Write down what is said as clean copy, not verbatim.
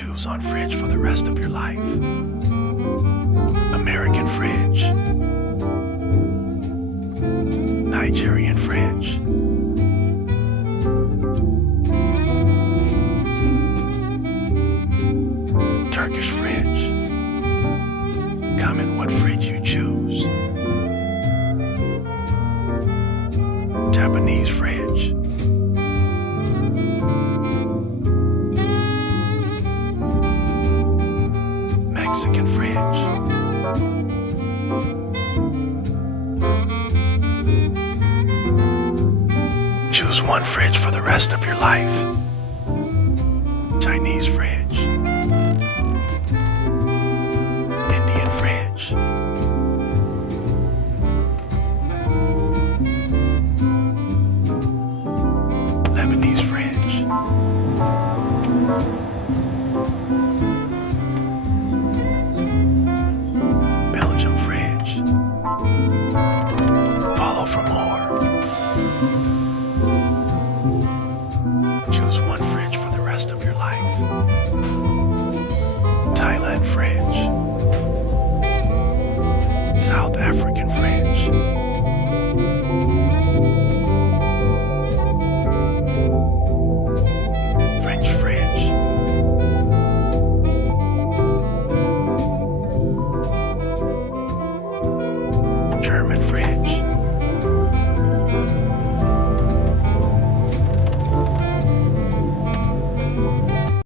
choose on fridge for the rest of your life? American fridge, Nigerian fridge, Turkish fridge. Comment what fridge you choose. Japanese fridge, Mexican fridge, choose one fridge for the rest of your life.